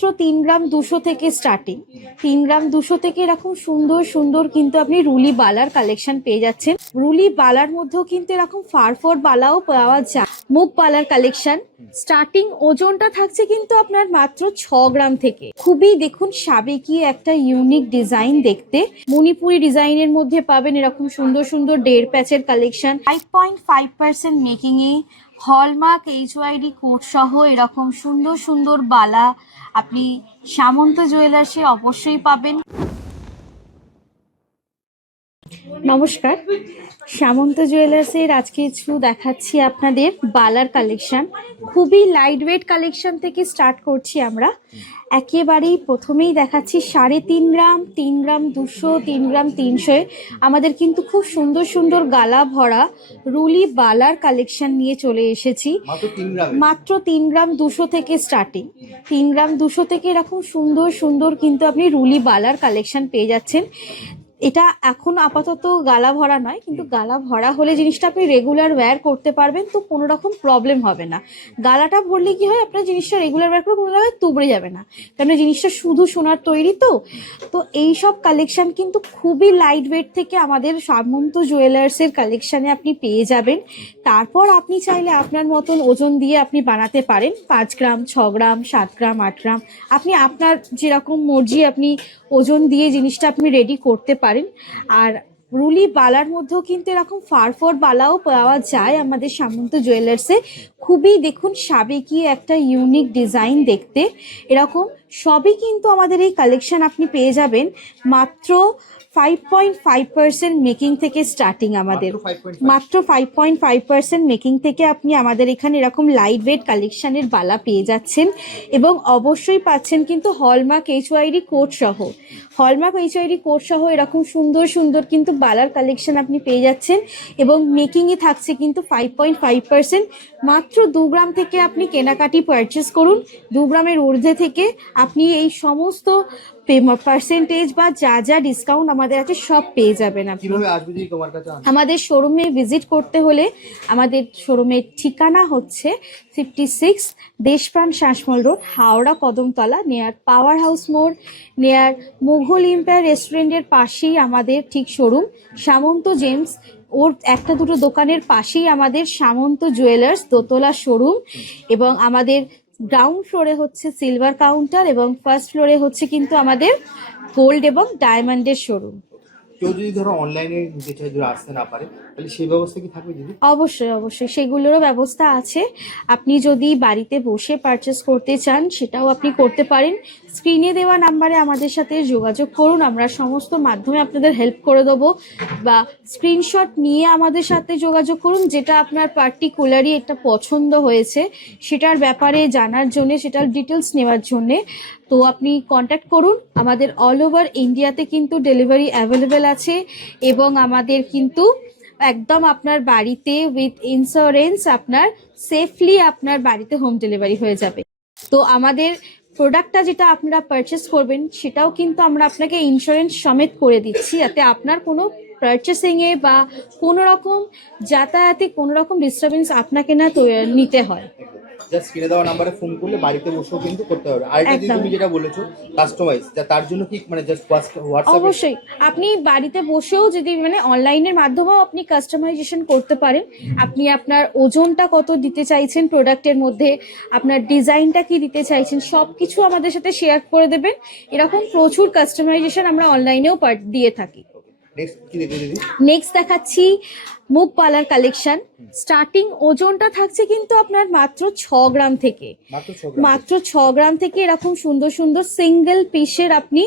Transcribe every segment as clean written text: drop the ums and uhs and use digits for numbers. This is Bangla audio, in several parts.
মাত্র 3 গ্রাম 200 থেকে স্টার্টিং। 3 গ্রাম 200 থেকে এরকম সুন্দর সুন্দর কিন্তু আপনি রুলি বালার কালেকশন পেয়ে যাচ্ছেন। রুলি বালার মধ্যেও কিন্তু এরকম ফারফর বালাও পাওয়া যায়। মুখ বালার কালেকশন স্টার্টিং ওজনটা থাকছে কিন্তু আপনার মাত্র 6 গ্রাম থেকে। খুবই দেখুন সাবেকি একটা ইউনিক ডিজাইন দেখতে। মণিপুরি ডিজাইনের মধ্যে পাবেন এরকম সুন্দর সুন্দর 1.5 প্যাচের কালেকশন। 5.5% মেকিং এ হলমার্ক HYD কোড সহ এরকম সুন্দর সুন্দর বালা আপনি সামন্ত জুয়েলার্সে অবশ্যই পাবেন। নমস্কার, সামন্ত জুয়েলার্সের আজকে কিছু দেখাচ্ছি আপনাদের বালার কালেকশন। খুবই লাইট ওয়েট কালেকশন থেকে স্টার্ট করছি আমরা। একেবারেই প্রথমেই দেখাচ্ছি 3.5 গ্রাম, 3 গ্রাম 200, 3 গ্রাম 300 আমাদের কিন্তু খুব সুন্দর সুন্দর গালা ভরা রুলি বালার কালেকশন নিয়ে চলে এসেছি। মাত্র 3 গ্রাম 200 থেকে স্টার্টিং। 3 গ্রাম 200 থেকে এরকম সুন্দর সুন্দর কিন্তু আপনি রুলি বালার কালেকশন পেয়ে যাচ্ছেন। এটা এখন আপাতত গালা ভরা নয়, কিন্তু গালা ভরা হলে জিনিসটা আপনি রেগুলার ওয়্যার করতে পারবেন, তো কোনো রকম প্রবলেম হবে না। গালাটা ভরলে কি হয়, আপনার জিনিসটা রেগুলার ওয়্যার করে কোনো রকম তুবড়ে যাবে না, কারণ জিনিসটা শুধু সোনার তৈরি। তো এই সব কালেকশন কিন্তু খুবই লাইট ওয়েট থেকে আমাদের সামন্ত জুয়েলার্সের কালেকশনে আপনি পেয়ে যাবেন। তারপর আপনি চাইলে আপনার মতন ওজন দিয়ে আপনি বানাতে পারেন। 5 গ্রাম 6 গ্রাম 7 গ্রাম 8 গ্রাম আপনি আপনার যেরকম মর্জি আপনি ওজন দিয়ে জিনিসটা আপনি রেডি করতে পারেন। আর রুলি বালার মধ্যেও কিন্তু এরকম ফারফর বালাও পাওয়া যায় আমাদের সামন্ত জুয়েলার্সে। খুবই দেখুন সাবেকি একটা ইউনিক ডিজাইন দেখতে। এরকম সবই কিন্তু আমাদের এই কালেকশন আপনি পেয়ে যাবেন মাত্র 5.5% মেকিং থেকে স্টার্টিং। আমাদের মাত্র 5.5% মেকিং থেকে আপনি আমাদের এখানে এরকম লাইট ওয়েট কালেকশনের বালা পেয়ে যাচ্ছেন, এবং অবশ্যই পাচ্ছেন কিন্তু হলমার্ক HYD কোড সহ। হলমার্ক HYD কোড সহ এরকম সুন্দর সুন্দর কিন্তু বালার কালেকশন আপনি পেয়ে যাচ্ছেন, এবং মেকিংয়ে থাকছে কিন্তু 5.5%। মাত্র 2 গ্রাম থেকে আপনি কেনাকাটি পারচেস করুন। 2 গ্রামের ঊর্ধ্বে থেকে আপনি এই সমস্ত পার্সেন্টেজ বা যা যা ডিসকাউন্ট আমাদের আছে সব পেয়ে যাবেন। আপনি আমাদের শোরুমে ভিজিট করতে হলে আমাদের শোরুমের ঠিকানা হচ্ছে 56 দেশপ্রাণ শাসমল রোড, হাওড়া কদমতলা, নেয়ার পাওয়ার হাউস মোড়, নেয়ার মুঘল এম্পায়ার রেস্টুরেন্টের পাশেই আমাদের ঠিক শোরুম। সামন্ত জেমস ওর একটা দুটো দোকানের পাশেই আমাদের সামন্ত জুয়েলার্স দোতলা শোরুম, এবং আমাদের গ্রাউন্ড ফ্লোরে হচ্ছে সিলভার কাউন্টার, এবং ফার্স্ট ফ্লোরে হচ্ছে কিন্তু আমাদের গোল্ড এবং ডায়মন্ডের শোরুম। কেউ যদি ধরো অনলাইনে নিতে চায়, যদি আসতে না পারে, তাহলে সেই ব্যবস্থা কি থাকবে দিদি? অবশ্যই অবশ্যই সেগুলোরও ব্যবস্থা আছে। আপনি যদি বাড়িতে বসে পারচেস করতে চান সেটাও আপনি করতে পারেন। স্ক্রিনে দেওয়া নাম্বারে আমাদের সাথে যোগাযোগ করুন, আমরা সমস্ত মাধ্যমে আপনাদের হেল্প করে দেবো। বা স্ক্রিনশট নিয়ে আমাদের সাথে যোগাযোগ করুন, যেটা আপনার পার্টিকুলারই একটা পছন্দ হয়েছে সেটার ব্যাপারে জানার জন্যে, সেটার ডিটেলস নেওয়ার জন্যে। তো আপনি কন্ট্যাক্ট করুন। আমাদের অল ওভার ইন্ডিয়াতে কিন্তু ডেলিভারি অ্যাভেলেবেল আছে, এবং আমাদের কিন্তু একদম আপনার বাড়িতে উইথ ইন্স্যুরেন্স আপনার সেফলি আপনার বাড়িতে হোম ডেলিভারি হয়ে যাবে। তো আমাদের প্রোডাক্টটা যেটা আপনারা পারচেস করবেন সেটাও কিন্তু আমরা আপনাকে ইন্স্যুরেন্স সমেত করে দিচ্ছি, যাতে আপনার কোনো পারচেসিংয়ে বা কোনো রকম যাতায়াতে কোনো রকম ডিস্টারবেন্স আপনাকে না নিতে হয়। জাস্ট স্ক্রিনে দেওয়া নাম্বারে ফোন করলে বাড়িতে বসেও কিন্তু করতে হবে। আর যদি তুমি যেটা বলেছো কাস্টমাইজ, তার জন্য কি মানে জাস্ট হোয়াটসঅ্যাপ? অবশ্যই আপনি বাড়িতে বসেও যদি মানে অনলাইনের মাধ্যমেও আপনি কাস্টমাইজেশন করতে পারেন। আপনি আপনার ওজনটা কত দিতে চাইছেন প্রোডাক্টের মধ্যে, আপনার ডিজাইনটা কি দিতে চাইছেন, সব কিছু আমাদের সাথে শেয়ার করে দেবেন। এরকম প্রচুর কাস্টমাইজেশন আমরা অনলাইনেও দিয়ে থাকি। নেক্সট দেখাচ্ছি মুখ পালার কালেকশন। স্টার্টিং ওজনটা থাকছে কিন্তু আপনার মাত্র 6 গ্রাম থেকে। মাত্র 6 গ্রাম থেকে এরকম সুন্দর সুন্দর সিঙ্গেল পিসের আপনি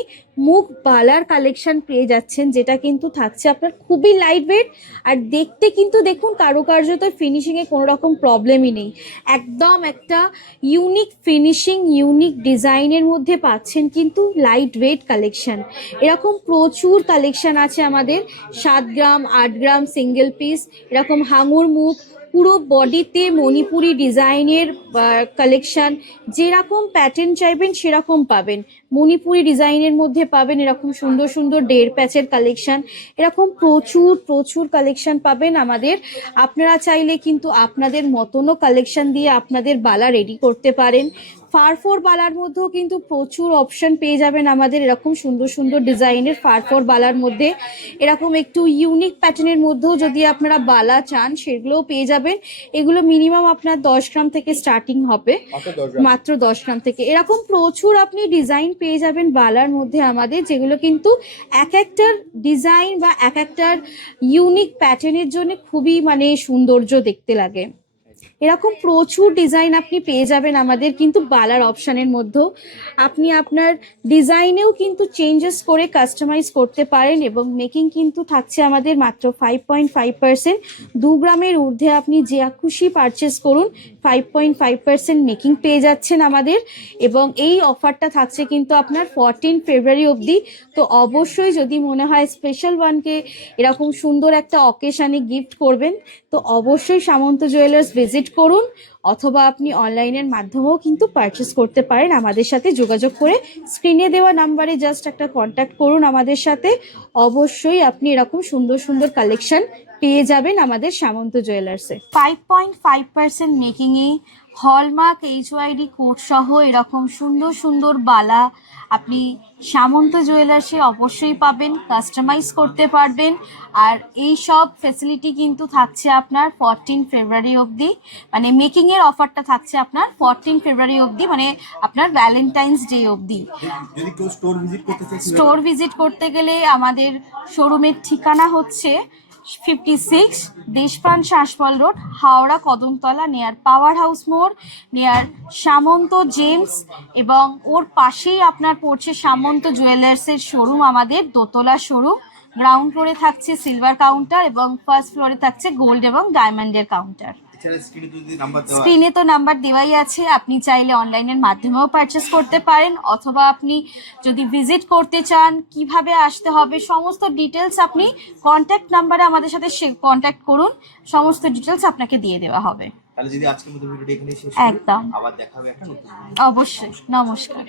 মুখ বালার কালেকশন পেয়ে যাচ্ছেন, যেটা কিন্তু থাকছে আপনার খুবই লাইট ওয়েট। আর দেখতে কিন্তু দেখুন কারুকার্যত ফিনিশিংয়ে কোনো রকম প্রবলেমই নেই। একদম একটা ইউনিক ফিনিশিং, ইউনিক ডিজাইনের মধ্যে পাচ্ছেন কিন্তু লাইট ওয়েট কালেকশন। এরকম প্রচুর কালেকশন আছে আমাদের। 7 গ্রাম 8 গ্রাম সিঙ্গেল পিস, এরকম হাঙুর মুখ, পুরো বডিতে মণিপুরি ডিজাইনের কালেকশন। যেরকম প্যাটার্ন চাইবেন সেরকম পাবেন। মণিপুরি ডিজাইনের মধ্যে পাবেন এরকম সুন্দর সুন্দর 1.5 প্যাচের কালেকশন। এরকম প্রচুর প্রচুর কালেকশন পাবেন আমাদের। আপনারা চাইলে কিন্তু আপনাদের মতনও কালেকশন দিয়ে আপনাদের বালা রেডি করতে পারেন। ফারফোর বালার মধ্যেও কিন্তু প্রচুর অপশন পেয়ে যাবেন আমাদের, এরকম সুন্দর সুন্দর ডিজাইনের ফারফোর বালার মধ্যে। এরকম একটু ইউনিক প্যাটার্নের মধ্যেও যদি আপনারা বালা চান সেগুলোও পেয়ে যাবেন। এগুলো মিনিমাম আপনার 10 গ্রাম থেকে স্টার্টিং হবে, মাত্র 10 গ্রাম থেকে। এরকম প্রচুর আপনি ডিজাইন পেয়ে যাবেন বালার মধ্যে আমাদের, যেগুলো কিন্তু এক একটার ডিজাইন বা এক একটার ইউনিক প্যাটার্নের জন্য খুবই মানে সৌন্দর্য দেখতে লাগে। এরকম প্রচুর ডিজাইন আপনি পেয়ে যাবেন আমাদের কিন্তু বালার অপশানের মধ্যেও। আপনি আপনার ডিজাইনেও কিন্তু চেঞ্জেস করে কাস্টমাইজ করতে পারেন, এবং মেকিং কিন্তু থাকছে আমাদের মাত্র 5.5%। 2 গ্রামের ঊর্ধ্বে আপনি যে খুশি পারচেস করুন 5.5% মেকিং পেয়ে যাচ্ছেন আমাদের। এবং এই অফারটা থাকছে কিন্তু আপনার 14 ফেব্রুয়ারি অবধি। তো অবশ্যই যদি মনে হয় স্পেশাল ওয়ানকে এরকম সুন্দর একটা অকেশানে গিফট করবেন, তো অবশ্যই সামন্ত জুয়েলার্স ভিজিট করুন, অথবা আপনি অনলাইনের মাধ্যমেও কিন্তু পারচেস করতে পারেন আমাদের সাথে যোগাযোগ করে। স্ক্রিনে দেওয়া নাম্বারে জাস্ট একটা কন্ট্যাক্ট করুন আমাদের সাথে, অবশ্যই আপনি এরকম সুন্দর সুন্দর কালেকশন পেয়ে যাবেন আমাদের সামন্ত জুয়েলার্সে। 5.5% মেকিংয়ে হলমার্ক HYD কোড সহ এরকম সুন্দর সুন্দর বালা আপনি সামন্ত জুয়েলার্সে অবশ্যই পাবেন, কাস্টমাইজ করতে পারবেন। আর এই সব ফেসিলিটি কিন্তু থাকছে আপনার 14 ফেব্রুয়ারি অবধি, মানে মেকিংয়ের অফারটা থাকছে আপনার 14 ফেব্রুয়ারি অবধি, মানে আপনার ভ্যালেন্টাইন্স ডে অবধি। যদি কেউ স্টোর ভিজিট করতে চায়, স্টোর ভিজিট করতে গেলে আমাদের শোরুমের ঠিকানা হচ্ছে 56 Deshpran Sasmal road, Howrah Kadamtala, near power house মোড়, নিয়ার সামন্ত জেমস, এবং ওর পাশেই আপনার পড়ছে সামন্ত জুয়েলার্সের শোরুম, আমাদের দোতলা শোরুম। গ্রাউন্ড ফ্লোরে থাকছে সিলভার কাউন্টার এবং ফার্স্ট ফ্লোরে থাকছে গোল্ড এবং ডায়মন্ডের কাউন্টার। স্ক্রিনে তো নাম্বার দেওয়াই আছে, আপনি চাইলে অনলাইনের মাধ্যমেও পারচেস করতে পারেন, অথবা আপনি যদি ভিজিট করতে চান কিভাবে আসতে হবে সমস্ত ডিটেলস আপনি কন্ট্যাক্ট নাম্বারে আমাদের সাথে কন্ট্যাক্ট করুন, সমস্ত ডিটেলস আপনাকে দিয়ে দেওয়া হবে। তাহলে যদি আজকের মতো ভিডিওটি এখানেই শেষ, একদম আবার দেখা হবে একটা নতুন অবশ্যই। নমস্কার।